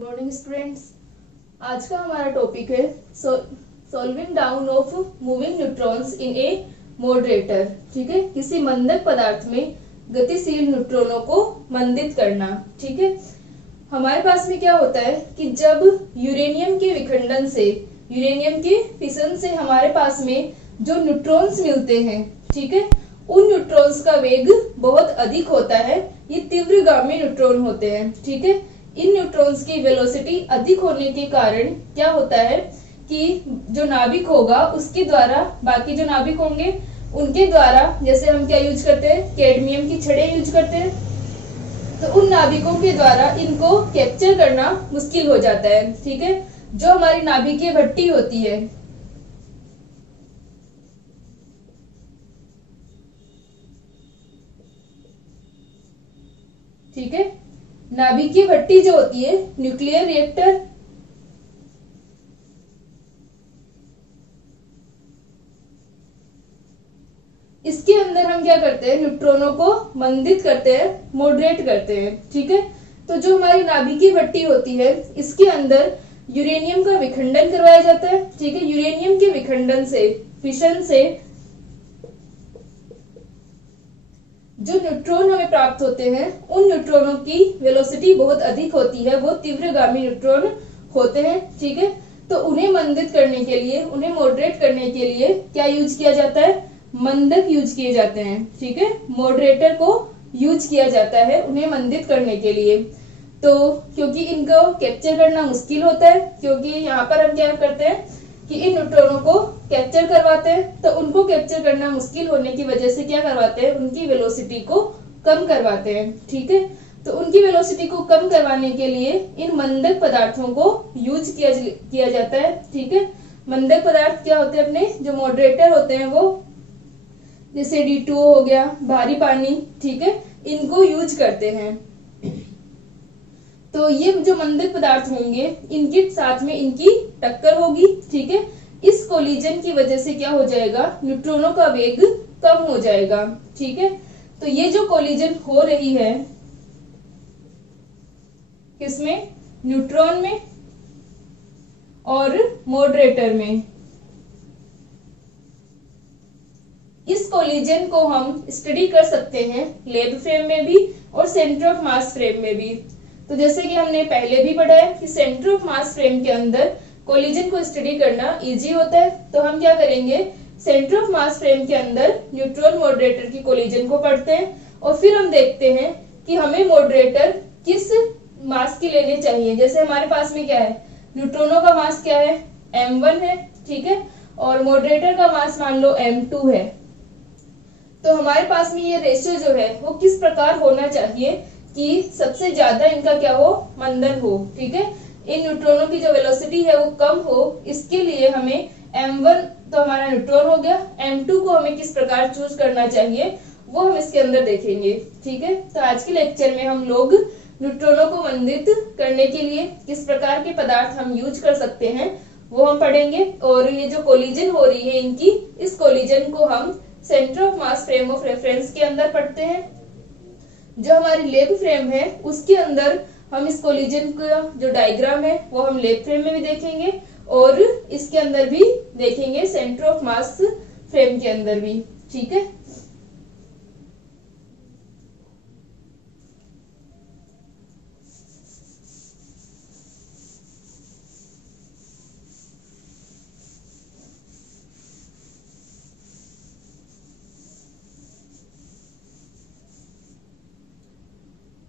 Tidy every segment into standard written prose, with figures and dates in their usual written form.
Good morning students. आज का हमारा टॉपिक है solving down of moving neutrons in A moderator. ठीक है, किसी मंदक पदार्थ में गतिशील न्यूट्रॉनों को मंदित करना। ठीक है, हमारे पास में क्या होता है कि जब यूरेनियम के विखंडन से, यूरेनियम के फिशन से हमारे पास में जो न्यूट्रॉन्स मिलते हैं, ठीक है, उन न्यूट्रॉन्स का वेग बहुत अधिक होता है। ये तीव्रगामी न्यूट्रॉन होते हैं। ठीक है, इन न्यूट्रॉन्स की वेलोसिटी अधिक होने के कारण क्या होता है कि जो नाभिक होगा उसके द्वारा, बाकी जो नाभिक होंगे उनके द्वारा, जैसे हम क्या यूज करते हैं, कैडमियम की छड़ें यूज करते हैं, तो उन नाभिकों के द्वारा इनको कैप्चर करना मुश्किल हो जाता है। ठीक है, जो हमारी नाभिकीय भट्टी होती है, ठीक है, नाभिकीय भट्टी जो होती है, न्यूक्लियर रिएक्टर, इसके अंदर हम क्या करते हैं, न्यूट्रॉनों को मंदित करते हैं, मॉडरेट करते हैं। ठीक है, तो जो हमारी नाभिकीय भट्टी होती है इसके अंदर यूरेनियम का विखंडन करवाया जाता है। ठीक है, यूरेनियम के विखंडन से, फिशन से जो न्यूट्रॉन हमें प्राप्त होते हैं उन न्यूट्रॉनों की वेलोसिटी बहुत अधिक होती है, वो तीव्रगामी न्यूट्रॉन होते हैं। ठीक है, तो उन्हें मंदित करने के लिए, उन्हें मॉडरेट करने के लिए क्या यूज किया जाता है, मंदक यूज किए जाते हैं। ठीक है, मॉडरेटर को यूज किया जाता है उन्हें मंदित करने के लिए। तो क्योंकि इनको कैप्चर करना मुश्किल होता है, क्योंकि यहाँ पर हम क्या करते हैं कि इन न्यूट्रॉनों को कैप्चर करवाते हैं, तो उनको कैप्चर करना मुश्किल होने की वजह से क्या करवाते हैं, उनकी वेलोसिटी को कम करवाते हैं। ठीक है, तो उनकी वेलोसिटी को कम करवाने के लिए इन मंदक पदार्थों को यूज किया जाता है। ठीक है, मंदक पदार्थ क्या होते हैं, अपने जो मॉडरेटर होते हैं वो, जैसे D2 हो गया, भारी पानी, ठीक है, इनको यूज करते हैं। तो ये जो मंदक पदार्थ होंगे इनके साथ में इनकी टक्कर होगी। ठीक है, इस कोलिजन की वजह से क्या हो जाएगा, न्यूट्रॉनों का वेग कम हो जाएगा। ठीक है, तो ये जो कोलिजन हो रही है किसमें, न्यूट्रॉन में और मॉडरेटर में, इस कोलिजन को हम स्टडी कर सकते हैं लैब फ्रेम में भी और सेंटर ऑफ मास फ्रेम में भी। तो जैसे कि हमने पहले भी पढ़ा है कि सेंटर ऑफ मास फ्रेम के अंदर कोलिजन को स्टडी करना इजी होता है, तो हम क्या करेंगे, सेंटर ऑफ मास फ्रेम के अंदर न्यूट्रॉन मॉडरेटर की कोलिजन को पढ़ते हैं और फिर हम देखते हैं कि हमें मॉडरेटर किस मास की लेने चाहिए। जैसे हमारे पास में क्या है, न्यूट्रॉनों का मास क्या है, m1 है, ठीक है, और मॉडरेटर का मास मान लो m2 है। तो हमारे पास में ये रेशियो जो है वो किस प्रकार होना चाहिए कि सबसे ज्यादा इनका क्या हो, मंदन हो। ठीक है, इन न्यूट्रॉनों की जो वेलोसिटी है वो कम हो, इसके लिए हमें m1 तो हमारा न्यूट्रॉन हो गया, m2 को हमें किस प्रकार चूज करना चाहिए वो हम इसके अंदर देखेंगे। ठीक है, तो आज के लेक्चर में हम लोग न्यूट्रॉनों को मंदित करने के लिए किस प्रकार के पदार्थ हम यूज कर सकते हैं वो हम पढ़ेंगे। और ये जो कोलिजन हो रही है इनकी, इस कोलिजन को हम centre of mass frame of reference के अंदर पढ़ते हैं। जो हमारी लैब फ्रेम है उसके अंदर हम इस कोलिजन का जो डायग्राम है वो हम लैब फ्रेम में भी देखेंगे और इसके अंदर भी देखेंगे, सेंटर ऑफ मास फ्रेम के अंदर भी। ठीक है,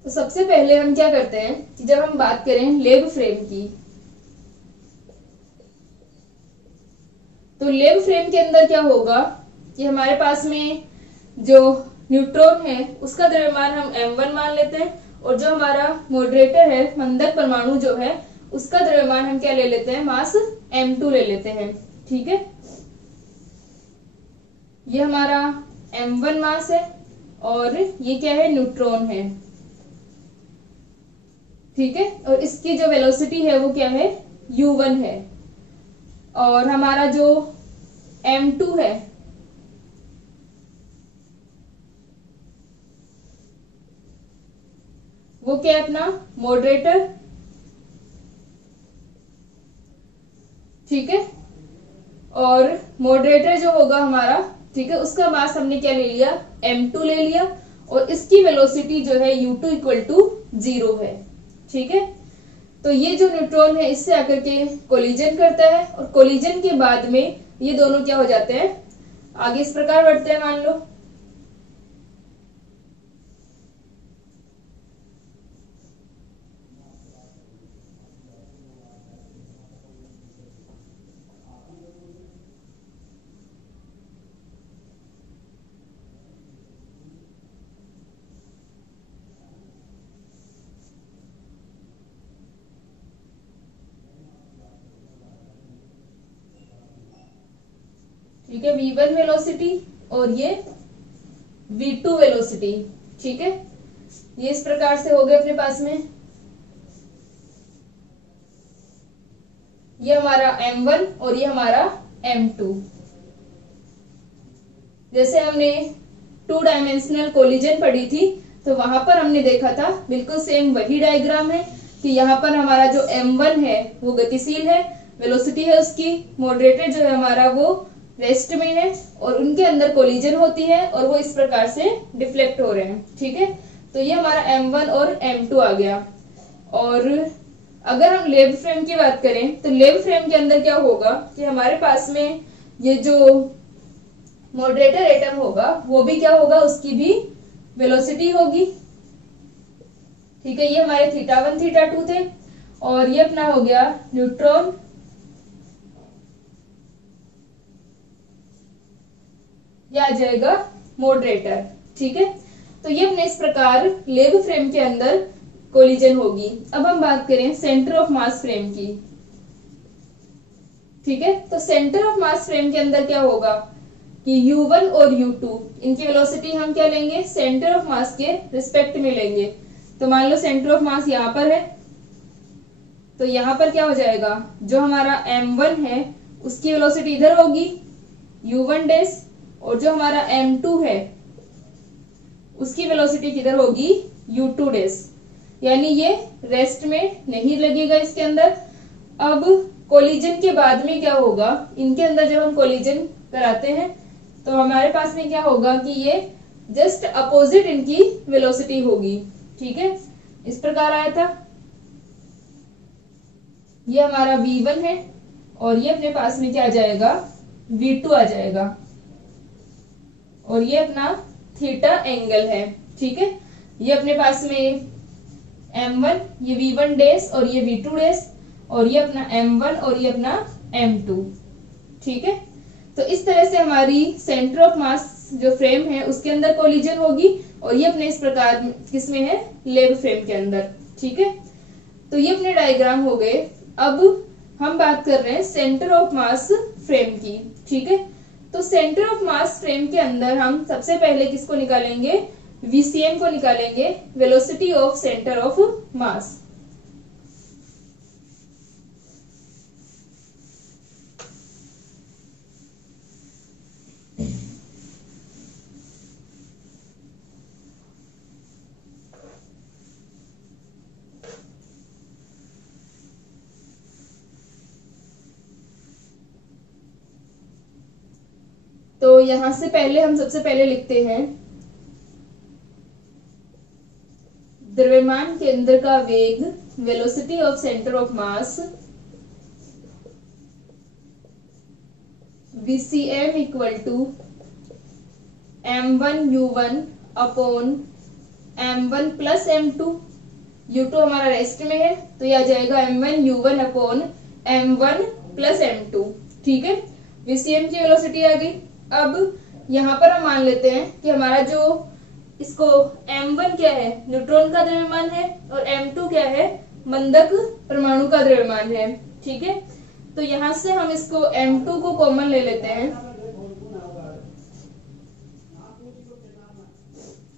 तो सबसे पहले हम क्या करते हैं कि जब हम बात करें लैब फ्रेम की, तो लैब फ्रेम के अंदर क्या होगा कि हमारे पास में जो न्यूट्रॉन है उसका द्रव्यमान हम m1 मान लेते हैं और जो हमारा मॉडरेटर है, मंदक परमाणु जो है, उसका द्रव्यमान हम क्या ले लेते हैं, मास m2 ले लेते हैं। ठीक है, ये हमारा m1 मास है और ये क्या है, न्यूट्रॉन है। ठीक है, और इसकी जो वेलोसिटी है वो क्या है, u1 है, और हमारा जो m2 है वो क्या है, अपना मॉडरेटर, ठीक है। और मॉडरेटर जो होगा हमारा, ठीक है, उसका मास हमने क्या ले लिया, m2 ले लिया, और इसकी वेलोसिटी जो है u2 इक्वल टू 0 है। ठीक है, तो ये जो न्यूट्रॉन है इससे आकर के कोलिजन करता है, और कोलिजन के बाद में ये दोनों क्या हो जाते हैं, आगे इस प्रकार बढ़ते हैं। मान लो ठीक है, v1 वेलोसिटी और ये v2 वेलोसिटी। ठीक है, ये इस प्रकार से हो गए अपने पास में। ये हमारा m1 और ये हमारा m2। जैसे हमने 2 डायमेंशनल कोलिजन पढ़ी थी तो वहां पर हमने देखा था बिल्कुल सेम वही डायग्राम है कि यहाँ पर हमारा जो m1 है वो गतिशील है, वेलोसिटी है उसकी, मॉडरेटर जो है हमारा वो रेस्ट में है, और उनके अंदर कोलिजन होती है और वो इस प्रकार से डिफ्लेक्ट हो रहे हैं। ठीक है, तो ये हमारा m1 और m2 आ गया। और अगर हम लेब फ्रेम की बात करें तो लेब फ्रेम के अंदर क्या होगा कि हमारे पास में ये जो मॉडरेटर एटम होगा वो भी क्या होगा, उसकी भी वेलोसिटी होगी। ठीक है, ये हमारे θ1 θ2 थे, और ये अपना हो गया न्यूट्रॉन। यह आ जाएगा मॉडरेटर। ठीक है, तो ये अपने इस प्रकार लेब फ्रेम के अंदर कोलिजन होगी। अब हम बात करें सेंटर ऑफ मास फ्रेम की। ठीक है, तो सेंटर ऑफ मास फ्रेम के अंदर क्या होगा कि u1 और u2 इनकी वेलोसिटी हम क्या लेंगे, सेंटर ऑफ मास के रिस्पेक्ट में लेंगे। तो मान लो सेंटर ऑफ मास यहाँ पर है, तो यहाँ पर क्या हो जाएगा, जो हमारा m1 है उसकी वेलोसिटी इधर होगी u1 डैश, और जो हमारा m2 है उसकी वेलोसिटी किधर होगी, u2 डैश, यानी ये रेस्ट में नहीं लगेगा इसके अंदर। अब कोलिजन के बाद में क्या होगा, इनके अंदर जब हम कोलिजन कराते हैं तो हमारे पास में क्या होगा कि ये जस्ट अपोजिट इनकी वेलोसिटी होगी। ठीक है, इस प्रकार आया था। ये हमारा v1 है और ये अपने पास में क्या आ जाएगा, v2 आ जाएगा, और ये अपना थीटा एंगल है। ठीक है, ये अपने पास में m1, ये v1 डैश और ये v2 डैश, और ये अपना m1 और ये अपना m2। ठीक है, तो इस तरह से हमारी सेंटर ऑफ मास जो फ्रेम है उसके अंदर कोलिजन होगी, और ये अपने इस प्रकार किसमें है, लेब फ्रेम के अंदर। ठीक है, तो ये अपने डायग्राम हो गए। अब हम बात कर रहे हैं सेंटर ऑफ मास फ्रेम की। ठीक है, तो सेंटर ऑफ मास फ्रेम के अंदर हम सबसे पहले किसको निकालेंगे, VCM को निकालेंगे, वेलोसिटी ऑफ सेंटर ऑफ मास। तो यहां से पहले हम सबसे पहले लिखते हैं द्रव्यमान के अंदर का वेग, velocity of centre of mass, VCM equal to m1u1 upon m1 plus m2। u2 हमारा रेस्ट में है तो यह आ जाएगा m1u1 upon m1 plus m2। ठीक है, VCM की वेलोसिटी आ गई। अब यहाँ पर हम मान लेते हैं कि हमारा जो इसको m1 क्या है, न्यूट्रॉन का द्रव्यमान है, और m2 क्या है, मंदक परमाणु का द्रव्यमान है। ठीक है, तो यहाँ से हम इसको m2 को कॉमन ले लेते हैं।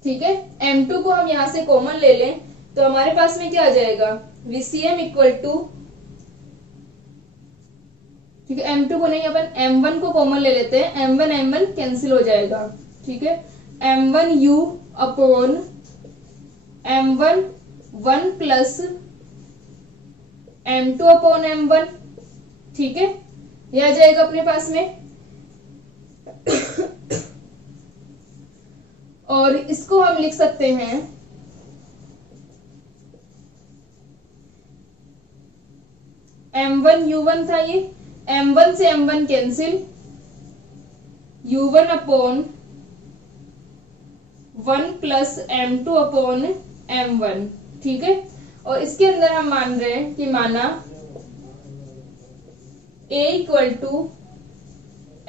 ठीक है, m2 को हम यहाँ से कॉमन ले लें तो हमारे पास में क्या आ जाएगा, VCM इक्वल टू, ठीक है, m2 को नहीं, अपन m1 को कॉमन ले लेते हैं, m1 कैंसिल हो जाएगा। ठीक है, m1u upon m1 1 plus m2 upon m1। ठीक है, ये आ जाएगा अपने पास में। और इसको हम लिख सकते हैं M1U1 था ये, M1 से M1 cancel, U1 upon 1 plus M2 upon M1, ठीक है। और इसके अंदर हम मान रहे हैं कि माना A equal to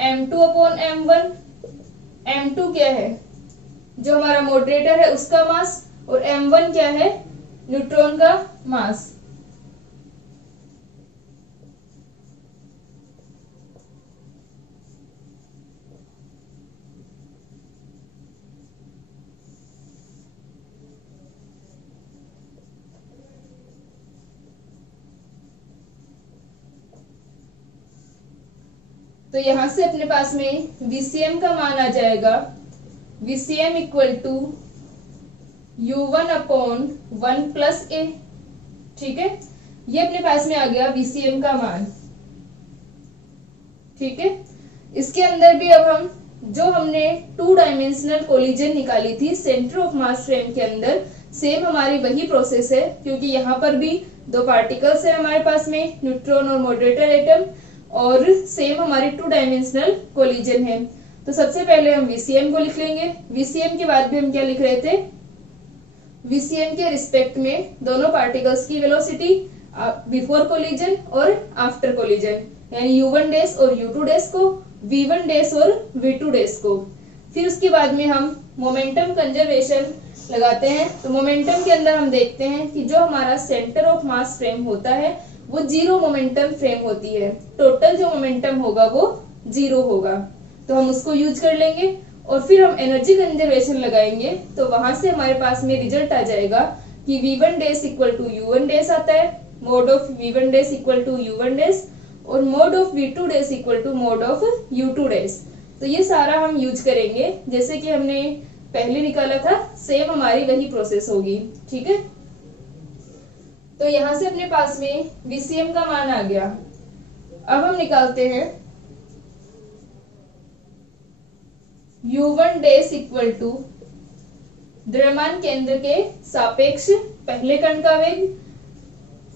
M2 upon M1, M2 क्या है, जो हमारा मॉडरेटर है उसका मास, और M1 क्या है, न्यूट्रॉन का मास। तो यहां से अपने पास में VCM का मान आ जाएगा, VCM equal to U1 upon 1 plus A, ठीक है। ये अपने पास में आ गया VCM का मान, ठीक है। इसके अंदर भी अब हम जो हमने 2 डायमेंशनल कोलिजन निकाली थी सेंटर ऑफ मास फ्रेम के अंदर, सेम हमारी वही प्रोसेस है, क्योंकि यहाँ पर भी 2 पार्टिकल्स है हमारे पास में, न्यूट्रॉन और मॉडरेटर एटम, और सेम हमारी 2 डायमेंशनल कोलिजन है। तो सबसे पहले हम VCM को लिख लेंगे। VCM के बाद भी हम क्या लिख रहे थे, VCM के रिस्पेक्ट में दोनों पार्टिकल्स की वेलोसिटी बिफोर कोलिजन और आफ्टर कोलिजन, यानी U1 डैश और U2 डैश को, V1 डैश और V2 डैश को। फिर उसके बाद में हम मोमेंटम कंजर्वेशन लगाते हैं। तो मोमेंटम के अंदर हम देखते हैं कि जो हमारा सेंटर ऑफ मास फ्रेम होता है वो 0 मोमेंटम फ्रेम होती है, टोटल जो मोमेंटम होगा वो 0 होगा, तो हम उसको यूज कर लेंगे। और फिर हम एनर्जी कंजर्वेशन लगाएंगे, तो वहां से हमारे पास में रिजल्ट आ जाएगा कि V1 dash equal to U1 dash आता है, mod of V1 dash equal to U1 dash, और mod of V2 dash equal to mod of U2 dash. तो ये सारा हम यूज करेंगे जैसे कि हमने पहले निकाला था, सेम हमारी वही प्रोसेस होगी, ठीक है। तो यहां से अपने पास में VCM का मान आ गया। अब हम निकालते हैं U1 डैश इक्वल टू द्रव्यमान केंद्र के सापेक्ष पहले कण का वेग,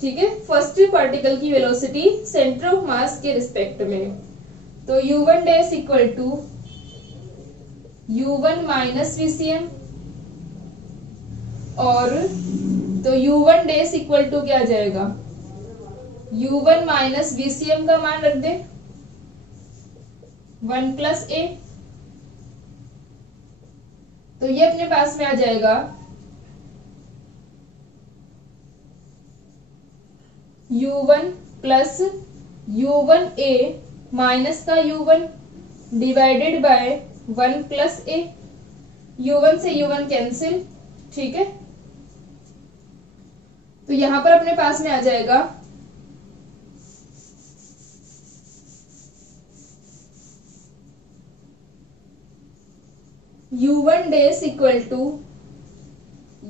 ठीक है, फर्स्ट पार्टिकल की वेलोसिटी सेंटर ऑफ मास के रिस्पेक्ट में। तो U1 dash equal to U1 minus VCM, और तो U1 डैश इक्वल टू क्या आ जाएगा, U1 माइनस VCM का मान रख दे 1 प्लस A, तो ये अपने पास में आ जाएगा U1 प्लस U1A माइनस का U1 divided by 1 plus A, U1 से U1 कैंसिल, ठीक है। तो यहां पर अपने पास में आ जाएगा U1 dash equal to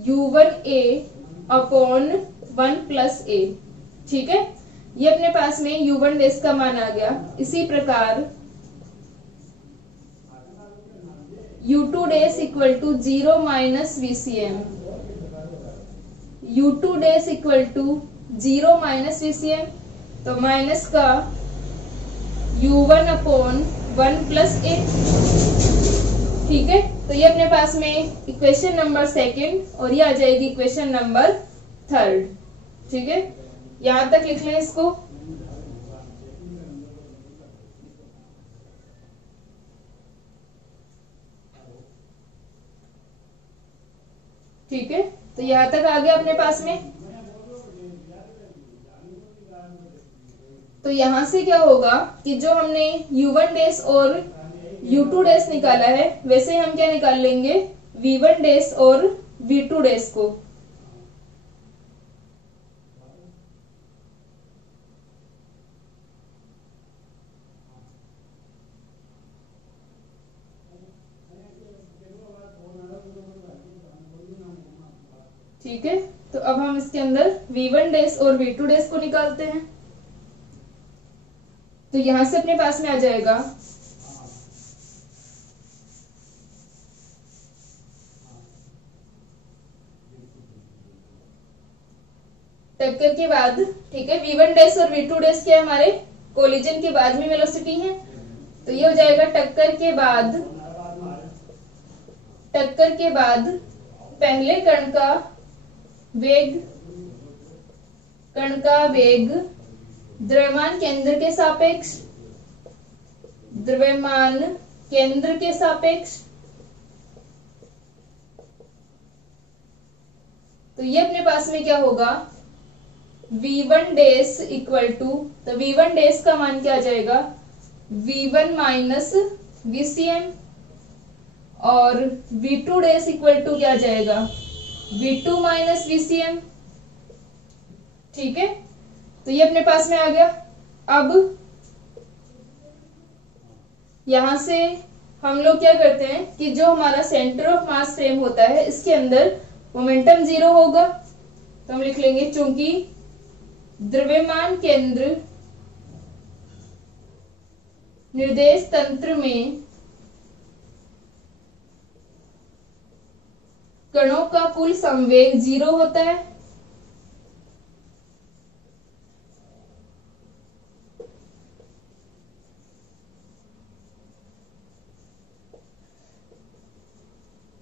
U1A upon 1 plus A, ठीक है। ये अपने पास में U1 डैश का मान आ गया। इसी प्रकार U2 dash equal to 0 minus VCM, U2 dash equal to 0 minus VCM, तो माइनस का U1 अपॉन 1 प्लस A, ठीक है। तो ये अपने पास में इक्वेशन नंबर 2 और ये आ जाएगी इक्वेशन नंबर 3, ठीक है। यहां तक लिख लें इसको। ठीक है, तो यहां तक आ गया अपने पास में। तो यहां से क्या होगा कि जो हमने U1 डैश और U2 डैश निकाला है, वैसे हम क्या निकाल लेंगे V1 डैश और V2 डैश को। ठीक है, तो अब हम इसके अंदर V1 डैश और V2 डैश को निकालते हैं। तो यहां से अपने पास में आ जाएगा टक्कर के बाद, ठीक है, v1 डैश और v2 डैश क्या है हमारे कोलिजन के बाद में वेलोसिटी है। तो ये हो जाएगा टक्कर के बाद पहले कण का वेग द्रव्यमान केंद्र के सापेक्ष, तो ये अपने पास में क्या होगा v1 डैश इक्वल टू, तो v1 डैश का मान क्या आ जाएगा v1 माइनस vcm, और v2 डैश इक्वल टू क्या आ जाएगा v2 माइनस vcm। ठीक है, तो ये अपने पास में आ गया। अब यहां से हम लोग क्या करते हैं कि जो हमारा सेंटर ऑफ मास फ्रेम होता है इसके अंदर मोमेंटम 0 होगा, तो हम लिख लेंगे चूंकि द्रव्यमान केंद्र निर्देश तंत्र में कणों का कुल संवेग 0 होता है।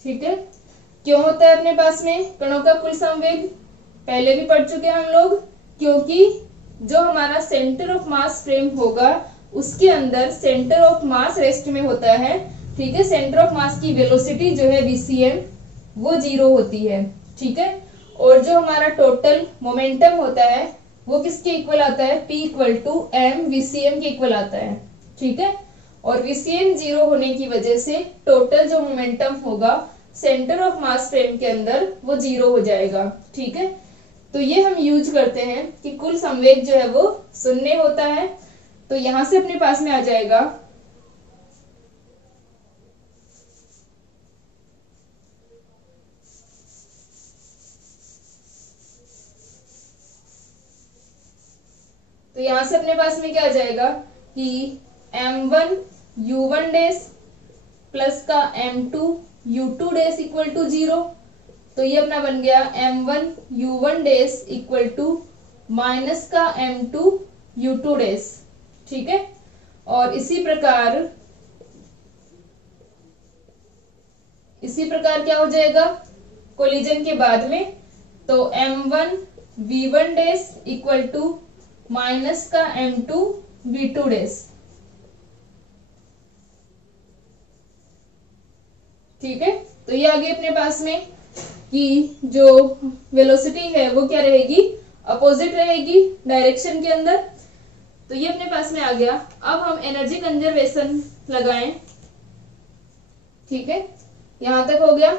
ठीक है, क्यों होता है अपने पास में कणों का कुल संवेग, पहले भी पढ़ चुके हैं हम लोग, क्योंकि जो हमारा सेंटर ऑफ मास फ्रेम होगा उसके अंदर सेंटर ऑफ मास रेस्ट में होता है। ठीक है, सेंटर ऑफ मास की वेलोसिटी जो है vcm वो 0 होती है। ठीक है, और जो हमारा टोटल मोमेंटम होता है वो किसके इक्वल आता है, p equal to m vcm के इक्वल आता है। ठीक है, और vcm 0 होने की वजह से टोटल जो मोमेंटम होगा सेंटर ऑफ मास फ्रेम के अंदर वो 0 हो जाएगा। ठीक है, तो ये हम यूज करते हैं कि कुल संवेग जो है वो 0 होता है। तो यहां से अपने पास में आ जाएगा क्या आ जाएगा कि m1 u1 डैश प्लस का m2 u2 dash equal to 0। तो ये अपना बन गया m1 u1 dash equal to minus का m2 u2 डैश। ठीक है, और इसी प्रकार क्या हो जाएगा कोलिजन के बाद में, तो m1 v1 dash equal to minus का m2 v2 डैश। ठीक है, तो ये आगे अपने पास में कि जो वेलोसिटी है वो क्या रहेगी, अपोजिट रहेगी डायरेक्शन के अंदर। तो ये अपने पास में आ गया। अब हम एनर्जी कंजर्वेशन लगाएं। ठीक है, यहां तक हो गया।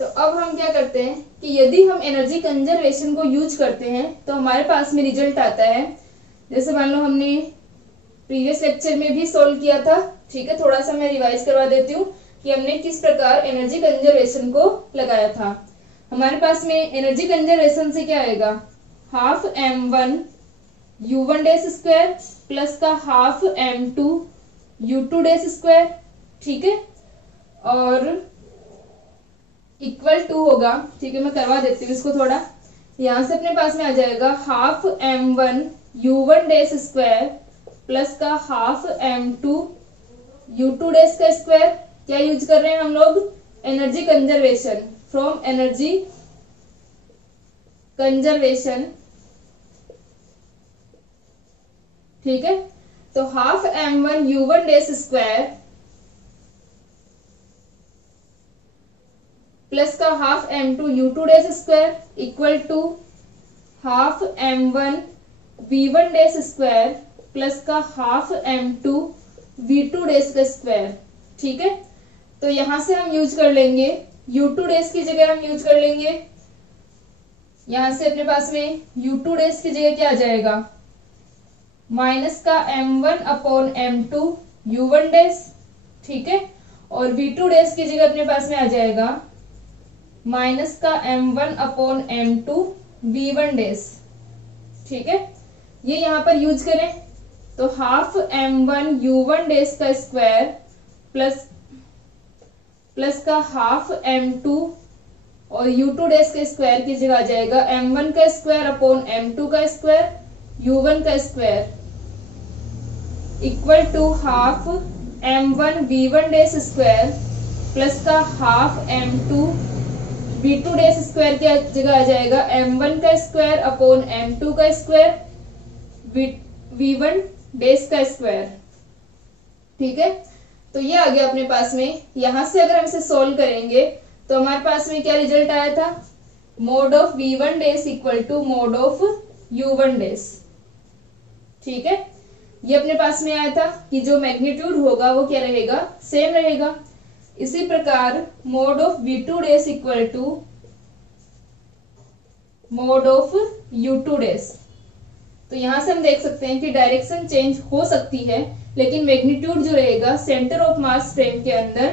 तो अब हम क्या करते हैं कि यदि हम एनर्जी कंजर्वेशन को यूज करते हैं तो हमारे पास में रिजल्ट आता है, जैसे मान लो हमने प्रीवियस लेक्चर में भी सोल्व किया था। ठीक है, थोड़ा सा मैं रिवाइज करवा देती हूँ कि हमने किस प्रकार एनर्जी कंजर्वेशन को लगाया था। हमारे पास में एनर्जी कंजर्वेशन से क्या आएगा, half m1 u1 dash square plus का half m2 u2 dash square. ठीक है, और इक्वल टू होगा। ठीक है, मैं करवा देती हूँ इसको थोड़ा। यहां से अपने पास में आ जाएगा half m1 u1 dash square plus का हाफ m2 u2 डैश का स्क्वायर। क्या यूज कर रहे हैं हम लोग, energy conservation, from energy conservation. ठीक है, तो half m1 u1 dash square plus का half m2 u2 dash square equal to half m1 v1 dash square plus का हाफ m2 v2 डेज का स्क्वायर। ठीक है, तो यहां से हम यूज कर लेंगे u2 डेज की जगह हम यूज कर लेंगे, यहां से अपने पास में u2 डेज की जगह क्या आ जाएगा, माइनस का m1 upon m2 u1 dash. ठीक है, और v2 डेज की जगह अपने पास में आ जाएगा माइनस का m1 upon m2 v1 days. ठीक है, ये यहाँ पर यूज करें तो हाफ m1 u1 डेज का स्क्वायर प्लस का हाफ m2 और u2 डेज के स्क्वायर की जगह आ जाएगा m1 का स्क्वायर अपॉन m2 का स्क्वायर u1 का square equal to half m1 v1 dash square plus का half m2 v2 dash square की जगह आ जाएगा m1 का स्क्वायर अपॉन m2 का स्क्वायर v1 डेज का स्क्वायर। ठीक है, तो ये आ गया अपने पास में। यहां से अगर हम इसे सोल्व करेंगे तो हमारे पास में क्या रिजल्ट आया था, mod of v1 dash equal to mod of u1 dash. ठीक है, ये अपने पास में आया था कि जो मैग्नीट्यूड होगा वो क्या रहेगा, सेम रहेगा। इसी प्रकार mod of v2 dash equal to mod of u2 dash. तो यहां से हम देख सकते हैं कि डायरेक्शन चेंज हो सकती है, लेकिन मैग्नीट्यूड जो रहेगा सेंटर ऑफ मास फ्रेम के अंदर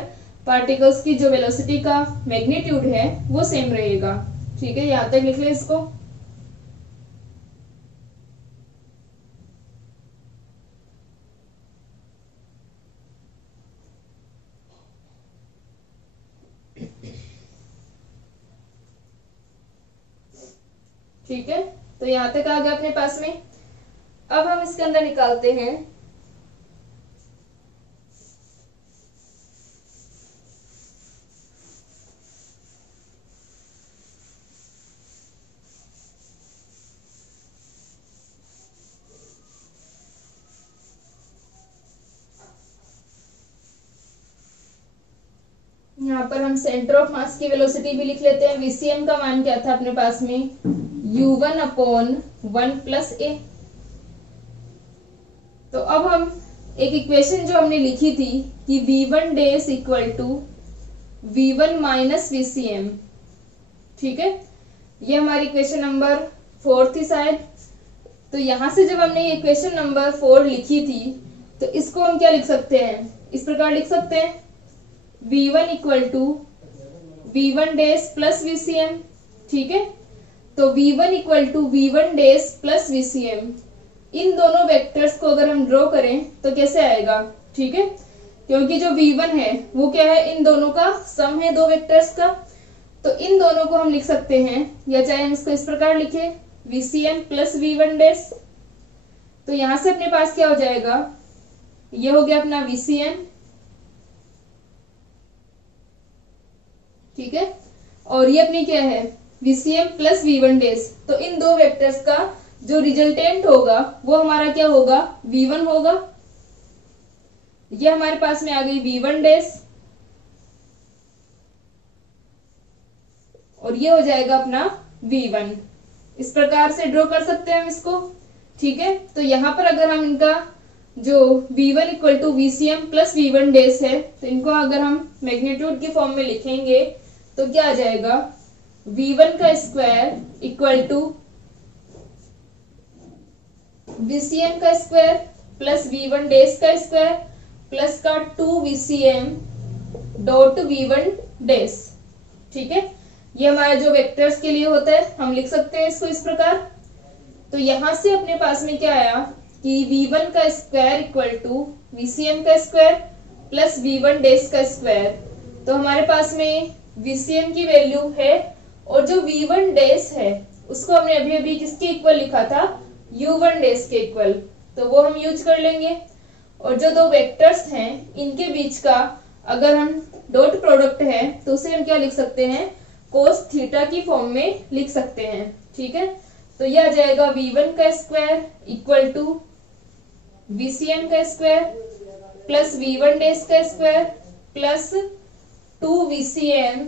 पार्टिकल्स की जो वेलोसिटी का मैग्नीट्यूड है वो सेम रहेगा। ठीक है, यहां तक लिख ले इसको। ठीक है, तो यहां तक आ गया अपने पास में। अब हम इसके अंदर निकालते हैं यहाँ पर हम सेंटर ऑफ मास की वेलोसिटी भी लिख लेते हैं। वीसीएम का मान क्या था अपने पास में, u1 अपॉन 1 प्लस ए। तो अब हम एक इक्वेशन जो हमने लिखी थी कि v1 dash equal to v1 minus VCM. ठीक है, ये हमारी इक्वेशन नंबर 4 थी शायद। तो यहां से जब हमने ये इक्वेशन नंबर 4 लिखी थी तो इसको हम क्या लिख सकते हैं, इस प्रकार लिख सकते हैं v1 equal to v1 dash plus VCM. ठीक है, तो v1 equal to v1 dash plus VCM, इन दोनों वेक्टर्स को अगर हम ड्रॉ करें तो कैसे आएगा। ठीक है, क्योंकि जो v1 है वो क्या है, इन दोनों का सम है दो वेक्टर्स का, तो इन दोनों को हम लिख सकते हैं, या चाहे हम इसको इस प्रकार लिखे vcm प्लस v1 डेज। तो यहां से अपने पास क्या हो जाएगा, ये हो गया अपना vcm। ठीक है, और ये अपनी क्या है vcm प्लस v1 डेज। तो इन दो वेक्टर्स का जो रिजल्टेंट होगा वो हमारा क्या होगा, v1 होगा। ये हमारे पास में आ गई v1 डेज और ये हो जाएगा अपना v1। इस प्रकार से ड्रॉ कर सकते हैं हम इसको। ठीक है, तो यहां पर अगर हम इनका जो v1 equal to vcm plus v1 dash है तो इनको अगर हम मैग्नीट्यूड की फॉर्म में लिखेंगे तो क्या आ जाएगा, v1 का स्क्वायर इक्वल टू vcm का स्क्वायर प्लस v1 डेज का स्क्वायर प्लस का 2 vcm डॉट v1 डेज। ठीक है, ये हमारे जो वेक्टर्स के लिए होता है हम लिख सकते हैं इसको इस प्रकार। तो यहां से अपने पास में क्या आया कि v1 का स्क्वायर इक्वल टू vcm का स्क्वायर प्लस v1 डेज का स्क्वायर। तो हमारे पास में vcm की वैल्यू है और जो v1 डेज है उसको हमने अभी अभी किसके इक्वल लिखा था, u1 डेज के इक्वल, तो वो हम यूज कर लेंगे। और जो दो वेक्टर्स हैं इनके बीच का अगर हम डॉट प्रोडक्ट है तो उसे हम क्या लिख सकते हैं, कोस थीटा की फॉर्म में लिख सकते हैं। ठीक है, तो यह आ जाएगा v1 का स्क्वायर इक्वल टू vcm का स्क्वायर प्लस v1 डेज का square plus 2 vcm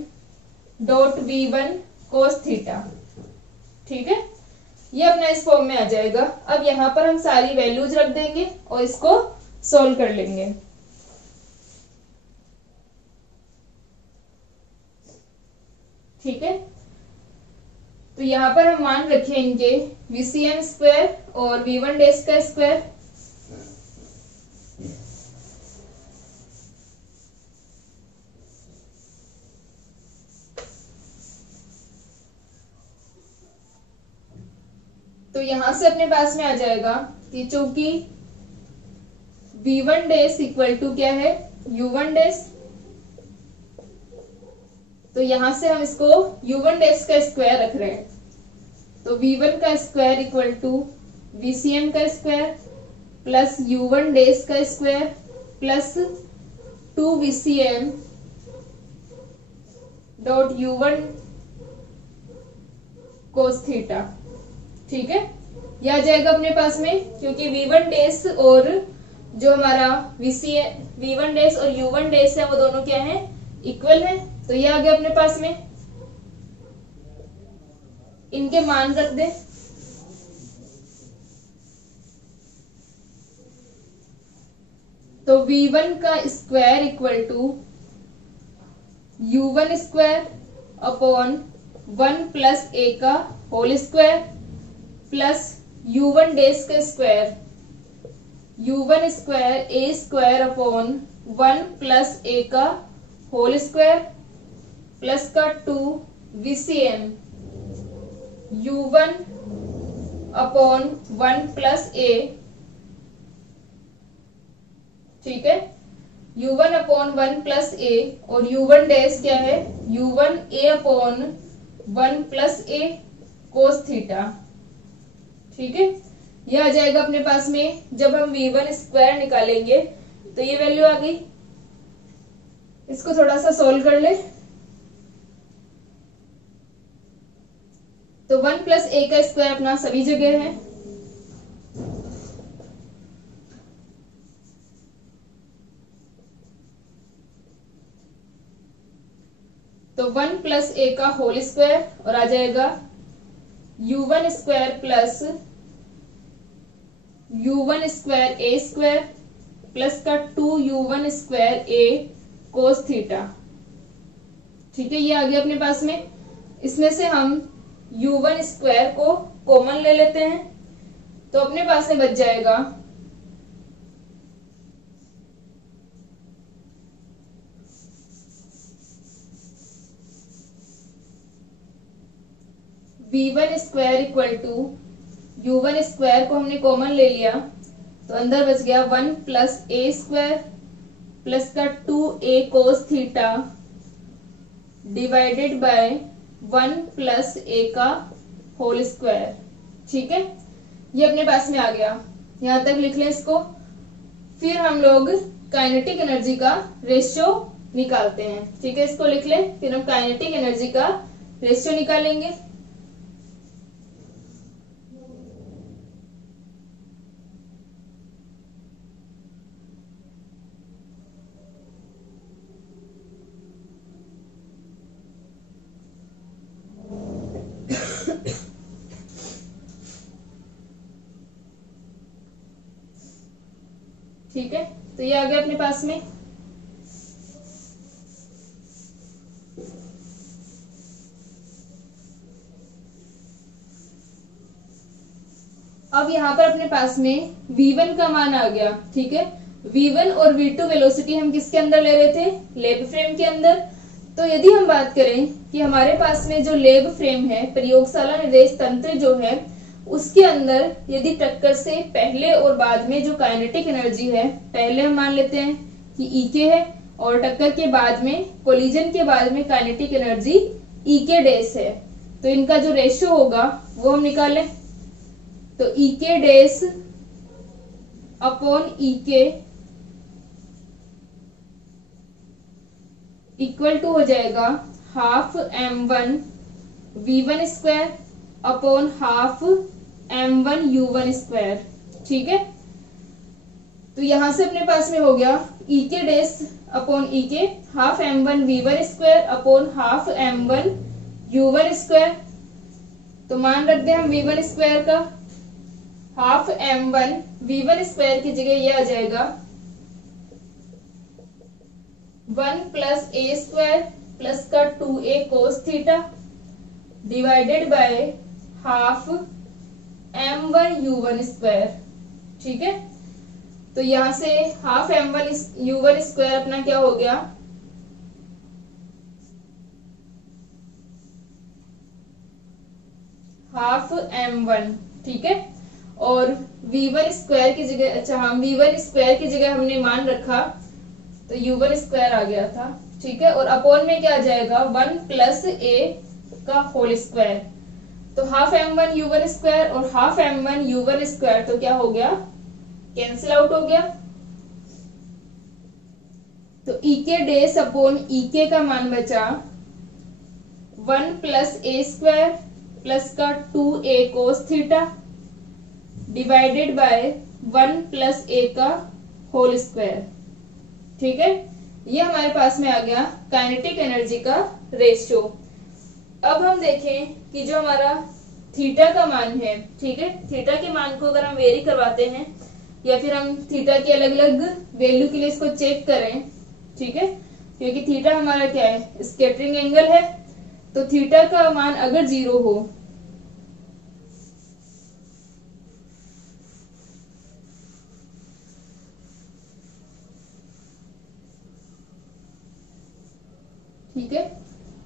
dot v1 cos theta. ठीक है, ये अपना इस फॉर्म में आ जाएगा। अब यहाँ पर हम सारी वैल्यूज रख देंगे और इसको सोल्व कर लेंगे। ठीक है, तो यहाँ पर हम मान रखे इनके VCM स्क्वायर और V1 डैश का स्क्वायर। तो यहां से अपने पास में आ जाएगा कि चूंकि V1 डैश इक्वल टू क्या है, U1 डैश, तो यहां से हम इसको U1 डैश का स्क्वायर रख रहे हैं। तो V1 का स्क्वायर इक्वल टू VCM का स्क्वायर प्लस U1 डैश का square plus 2VCM dot U1 cos theta. ठीक है, यह आ जाएगा अपने पास में, क्योंकि V1 डैश और जो हमारा V1 डैश और U1 डैश है वो दोनों क्या है, इक्वल है। तो ये आ गया अपने पास में, इनके मान रख दे। तो V1 का square equal to U1 square upon 1 plus A का whole square plus U1 dash का square, U1 square A square upon 1 plus A का होल स्क्वायर प्लस का 2 VCM U1 upon 1 plus A। ठीक है, U1 अपॉन 1 प्लस A और U1 dash क्या है, U1 A upon 1 plus A cos theta. ठीक है, यह आ जाएगा अपने पास में। जब हम V1 स्क्वायर निकालेंगे तो ये वैल्यू आ गई। इसको थोड़ा सा सोल्व कर ले। तो 1 प्लस A का स्क्वायर अपना सभी जगह है, तो 1 प्लस A का होल स्क्वायर और आ जाएगा U1 square plus U1 square A square plus का 2U1 square A cos theta. ठीक है, ये आ गया अपने पास में। इसमें से हम U1 स्क्वायर को कॉमन ले लेते हैं, तो अपने पास में बच जाएगा V1 square equal to U1 square को हमने कॉमन ले लिया, तो अंदर बच गया 1 प्लस A स्क्वायर प्लस का 2A cos theta divided by 1 plus A का होल स्क्वायर। ठीक है, ये अपने पास में आ गया। यहां तक लिख लें इसको। फिर हम लोग काइनेटिक एनर्जी का रेशियो निकालते हैं। ठीक है, इसको लिख लें, फिर हम काइनेटिक एनर्जी का रेशियो निकालेंगे। ठीक है, तो ये आ गया अपने पास में। अब यहाँ पर अपने पास में V1 का मान आ गया। ठीक है, V1 और V2 वेलोसिटी हम किसके अंदर ले रहे थे, लेब फ्रेम के अंदर। तो यदि हम बात करें कि हमारे पास में जो लेब फ्रेम है, प्रयोगशाला निर्देश तंत्र जो है, उसके अंदर यदि टक्कर से पहले और बाद में जो काइनेटिक एनर्जी है, पहले हम मान लेते हैं कि EK है और टक्कर के बाद में, कोलिजन के बाद में काइनेटिक एनर्जी EK डैश है। तो इनका जो रेशियो होगा वो हम निकालें। तो EK dash upon EK equal to हो जाएगा half M1 V1 square upon half M1 U1 square. ठीक है, तो यहां से अपने पास में हो गया EK dash upon EK half M1 V1 square upon half M1 U1 square. तो मान रख दें हम v1 स्क्वायर का, हाफ m1 v1 स्क्वायर की जगह ये आ जाएगा 1 प्लस ए स्क्वायर प्लस का 2a cos theta divided by half m1 u1 square. ठीक है, तो यहां से हाफ m1 u1 स्क्वायर अपना क्या हो गया, हाफ m1। ठीक है, और v1 स्क्वायर की जगह, अच्छा हम v1 स्क्वायर की जगह हमने मान रखा तो u1 स्क्वायर आ गया था। ठीक है, और अपॉन में क्या आ जाएगा 1 प्लस a का होल स्क्वायर। तो हाफ m1 u1 स्क्वायर और हाफ m1 u1 स्क्वायर तो क्या हो गया, कैंसिल आउट हो गया। तो ek डेस अपॉन ek का मान बचा 1 प्लस a स्क्वायर प्लस का 2a cos theta divided by 1 plus a का होल स्क्वायर। ठीक है, ये हमारे पास में आ गया काइनेटिक एनर्जी का रेशियो। अब हम देखें कि जो हमारा थीटा का मान है, ठीक है, थीटा के मान को अगर हम वेरी करवाते हैं या फिर हम थीटा की अलग अलग वैल्यू के लिए इसको चेक करें, ठीक है, क्योंकि थीटा हमारा क्या है, स्कैटरिंग एंगल है, तो थीटा का मान अगर 0 हो ठीक है,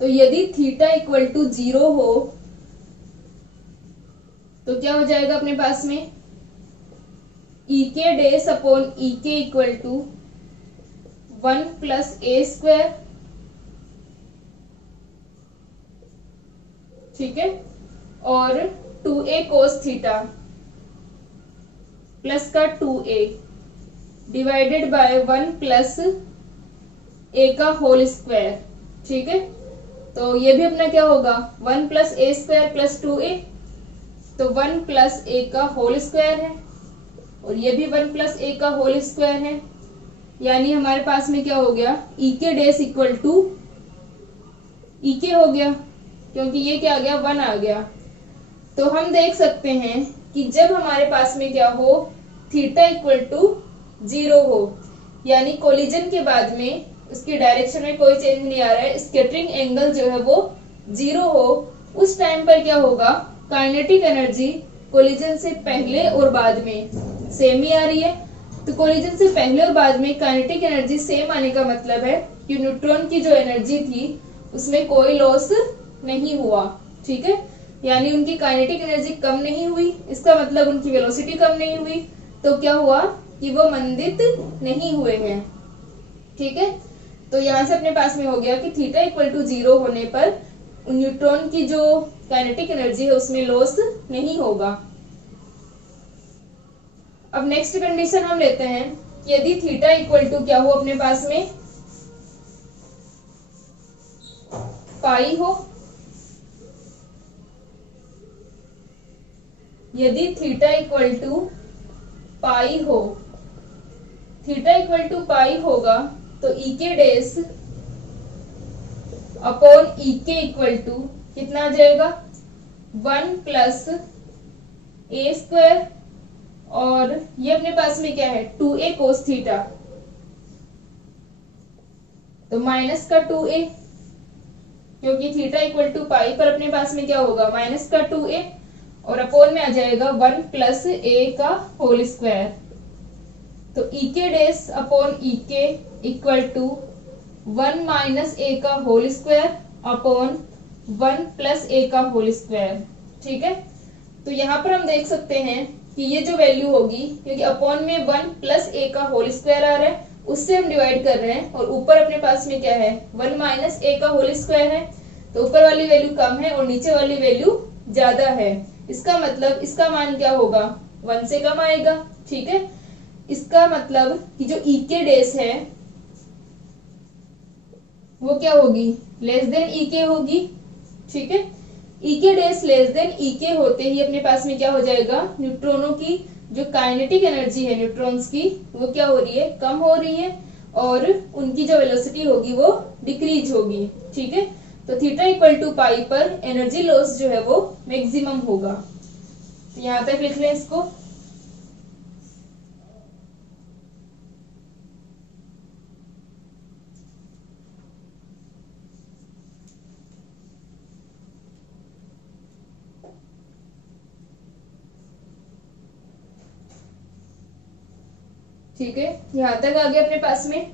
तो यदि थीटा इक्वल टू 0 हो तो क्या हो जाएगा अपने पास में ek dash upon ek equal to 1 plus a square. ठीक है, और 2a कोस थीटा प्लस का 2a divided by 1 plus a का होल स्क्वायर। ठीक है, तो ये भी अपना क्या होगा 1 plus a square plus 2a, तो 1 प्लस a का होल स्क्वायर है और ये भी 1 प्लस a का होल स्क्वायर है, यानी हमारे पास में क्या हो गया ek dash equal to ek हो गया, क्योंकि ये क्या आ गया 1 आ गया। तो हम देख सकते हैं कि जब हमारे पास में क्या हो थीटा इक्वल टू 0 हो, यानी कोलिजन के बाद में उसकी डायरेक्शन में कोई चेंज नहीं आ रहा है, स्कैटरिंग एंगल जो है वो 0 हो, उस टाइम पर क्या होगा काइनेटिक एनर्जी कोलिजन से पहले और बाद में सेम ही आ रही है। तो कोलिजन से पहले और बाद में काइनेटिक एनर्जी सेम आने का मतलब है कि न्यूट्रॉन की जो एनर्जी थी उसमें कोई लॉस नहीं हुआ। ठीक है, यानी उनकी काइनेटिक एनर्जी कम नहीं हुई, इसका मतलब उनकी वेलोसिटी कम नहीं हुई, तो क्या हुआ कि वो मंदित नहीं हुए हैं। ठीक है, तो यहां से अपने पास में हो गया कि थीटा इक्वल टू 0 होने पर न्यूट्रॉन की जो काइनेटिक एनर्जी है उसमें लॉस नहीं होगा। अब नेक्स्ट कंडीशन हम लेते हैं कि यदि थीटा इक्वल टू क्या हो अपने पास में पाई हो, यदि थीटा इक्वल टू पाई हो, थीटा इक्वल टू पाई होगा तो ek dash upon ek equal to कितना आ जाएगा 1 प्लस a स्क्वायर और ये अपने पास में क्या है 2a कोस थीटा, तो माइनस का 2a, क्योंकि थीटा इक्वल टू पाई पर अपने पास में क्या होगा माइनस का 2a और अपॉन में आ जाएगा 1 प्लस a का होल स्क्वायर। तो ek dash upon ek equal to 1 minus a का whole square upon 1 plus a का होल स्क्वायर। ठीक है, तो यहाँ पर हम देख सकते हैं कि ये जो वैल्यू होगी, क्योंकि अपॉन में 1 प्लस a का होल स्क्वायर आ रहा है, उससे हम डिवाइड कर रहे हैं और ऊपर अपने पास में क्या है 1 माइनस a का होल स्क्वायर है, तो ऊपर वाली वैल्यू कम है और नीचे वाली वैल्यू ज्यादा है। इसका मतलब इसका मान क्या होगा 1 से कम आएगा। ठीक है, इसका मतलब कि जो ek डेस है वो क्या होगी लेस देन ek होगी। ठीक है, ek डेस लेस देन ek होते ही अपने पास में क्या हो जाएगा न्यूट्रॉनों की जो काइनेटिक एनर्जी है न्यूट्रॉन्स की वो क्या हो रही है कम हो रही है और उनकी जो वेलोसिटी होगी वो डिक्रीज होगी। ठीक है, तो थीटा इक्वल टू पाई पर एनर्जी लॉस जो है वो मैक्सिमम होगा। तो यहां तक लिख लें इसको। ठीक है, यहां तक आ गया अपने पास में।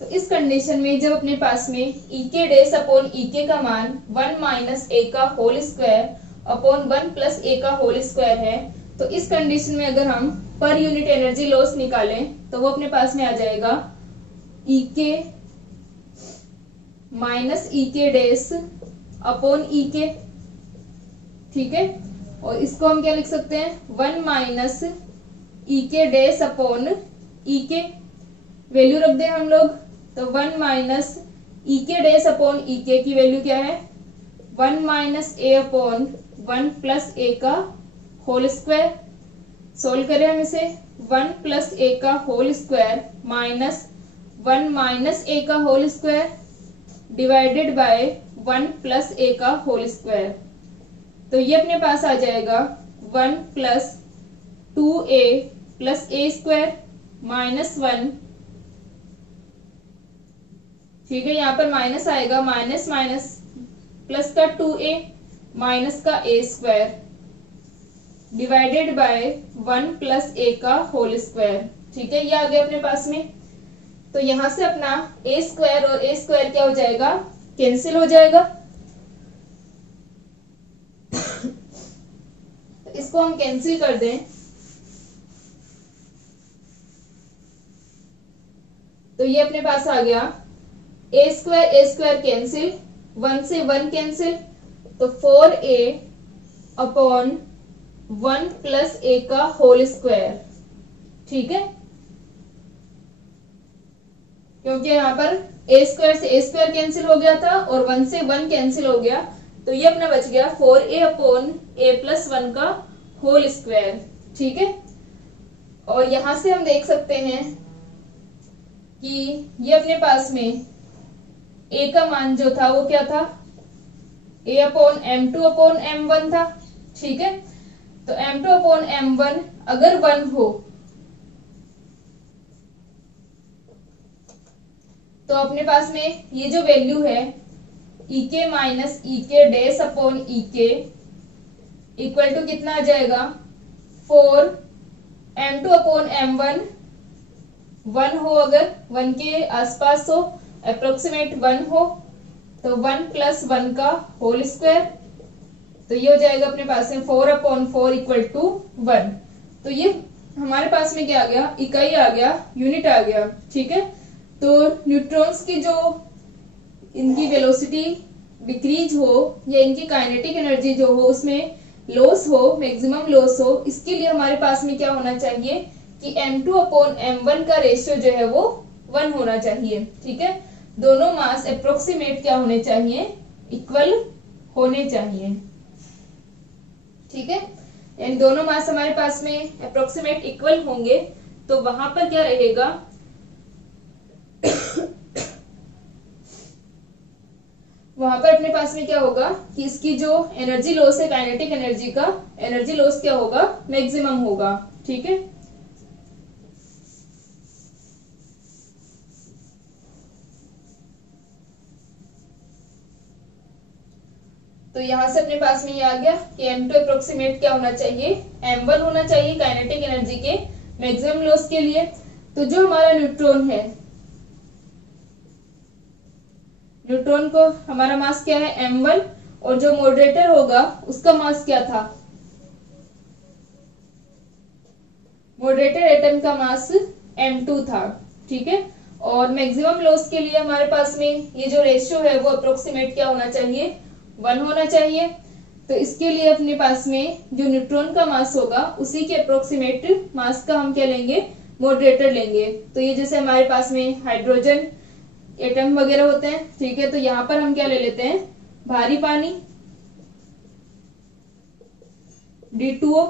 तो इस कंडीशन में जब अपने पास में ई के डैश अपॉन ई के का मान 1 माइनस ए का whole square upon 1 plus A का होल स्क्वायर है, तो इस कंडीशन में अगर हम पर यूनिट एनर्जी लॉस निकालें तो वो अपने पास में आ जाएगा ई के माइनस ई के डैश अपॉन ई के। ठीक है, और इसको हम क्या लिख सकते हैं, 1 माइनस ई के डैश अपॉन ई के, वैल्यू रख दें हम लोग। तो 1 माइनस ई के डैश अपॉन ई के की वैल्यू क्या है, 1 minus A upon 1 plus A का होल स्क्वायर। सोल्व करें हम इसे, 1 प्लस ए का whole square minus 1 minus A का whole square divided by 1 plus A का होल स्क्वायर। तो ये अपने पास आ जाएगा 1 प्लस 2a प्लस ए स्क्वायर माइनस 1। ठीक है, यहाँ पर माइनस आएगा, माइनस माइनस प्लस का 2a माइनस का ए square divided by 1 plus A का होल स्क्वायर। ठीक है, ये आ गया अपने पास में। तो यहां से अपना ए स्क्वायर और ए स्क्वायर क्या हो जाएगा, कैंसिल हो जाएगा। तो इसको हम कैंसिल कर दें, तो ये अपने पास आ गया ए स्क्वायर कैंसिल, 1 से 1 कैंसिल, तो 4a अपॉन 1 प्लस ए का होल स्क्वायर। ठीक है, क्योंकि यहाँ पर ए स्क्वायर से ए स्क्वायर कैंसिल हो गया था और 1 से 1 कैंसिल हो गया, तो ये अपना बच गया 4a अपॉन a प्लस 1 का होल स्क्वायर। ठीक है, और यहां से हम देख सकते हैं कि ये अपने पास में a का मान जो था वो क्या था, a upon m2 upon m1 था। ठीक है, तो m2 अपॉन m1 अगर 1 हो तो अपने पास में ये जो वैल्यू है ई के माइनस ई के डैश अपॉन ई के इक्वल टू कितना आ जाएगा, 4 m2 अपॉन m1, 1 हो, अगर 1 के आसपास हो, अप्रोक्सीमेट 1 हो, तो 1 प्लस 1 का होल स्क्वायर। तो ये हो जाएगा अपने पास में 4 अपॉन 4 इक्वल टू 1। तो ये हमारे पास में क्या आ गया, इकाई आ गया, यूनिट आ गया। ठीक है, तो न्यूट्रॉन्स की जो इनकी वेलोसिटी डिक्रीज हो या इनकी काइनेटिक एनर्जी जो हो उसमें लॉस हो, मैक्सिमम लॉस हो, इसके लिए हमारे पास में क्या होना चाहिए कि m2 अपॉन m1 का रेशियो जो है वो 1 होना चाहिए। ठीक है, दोनों मास अप्रोक्सीमेट क्या होने चाहिए, इक्वल होने चाहिए। ठीक है, यानी दोनों मास हमारे पास में अप्रोक्सीमेट इक्वल होंगे, तो वहां पर क्या रहेगा, वहां पर अपने पास में क्या होगा कि इसकी जो एनर्जी लॉस है, काइनेटिक एनर्जी का एनर्जी लॉस क्या होगा, मैक्सिमम होगा। ठीक है, तो यहां से अपने पास में ये आ गया कि m2 अप्रोक्सीमेट क्या होना चाहिए, m1 होना चाहिए काइनेटिक एनर्जी के मैक्सिमम लॉस के लिए। तो जो हमारा न्यूट्रॉन है, न्यूट्रॉन को हमारा मास क्या है, m1, और जो मॉडरेटर होगा उसका मास क्या था, मॉडरेटर एटम का मास m2 था। ठीक है, और मैक्सिमम लॉस के लिए हमारे पास में ये जो रेशियो है वो अप्रोक्सीमेट क्या होना चाहिए, 1 होना चाहिए। तो इसके लिए अपने पास में जो न्यूट्रॉन का मास होगा उसी के अप्रोक्सीमेट मास का हम क्या लेंगे, मॉडरेटर लेंगे। तो ये जैसे हमारे पास में हाइड्रोजन एटम वगैरह होते हैं। ठीक है, तो यहाँ पर हम क्या ले लेते हैं, भारी पानी। D2O,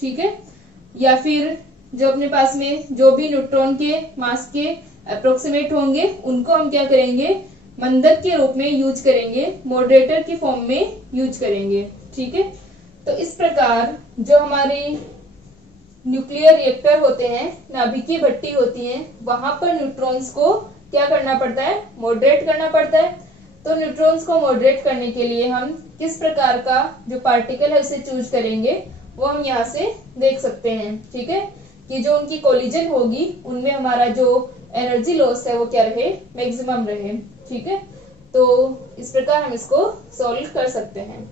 ठीक है। या फिर जो अपने पास में जो भी न्यूट्रॉन के मास के अप्रोक्सीमेट होंगे उनको हम क्या करेंगे, मंदक के रूप में यूज करेंगे, मॉडरेटर की फॉर्म में यूज करेंगे, ठीक है। तो इस प्रकार जो हमारी न्यूक्लियर रिएक्टर होते हैं, नाभिकीय भट्टी होती है, वहां पर न्यूट्रॉन्स को क्या करना पड़ता है, मॉडरेट करना पड़ता है। तो न्यूट्रॉन्स को मॉडरेट करने के लिए हम किस प्रकार का जो पार्टिकल है उसे चूज करेंगे वो हम यहाँ से देख सकते हैं, ठीक है, कि जो उनकी कोलिजन होगी उनमें हमारा जो एनर्जी लॉस है वो क्या रहे, मैक्सिमम रहे, ठीक है। तो इस प्रकार हम इसको सॉल्व कर सकते हैं।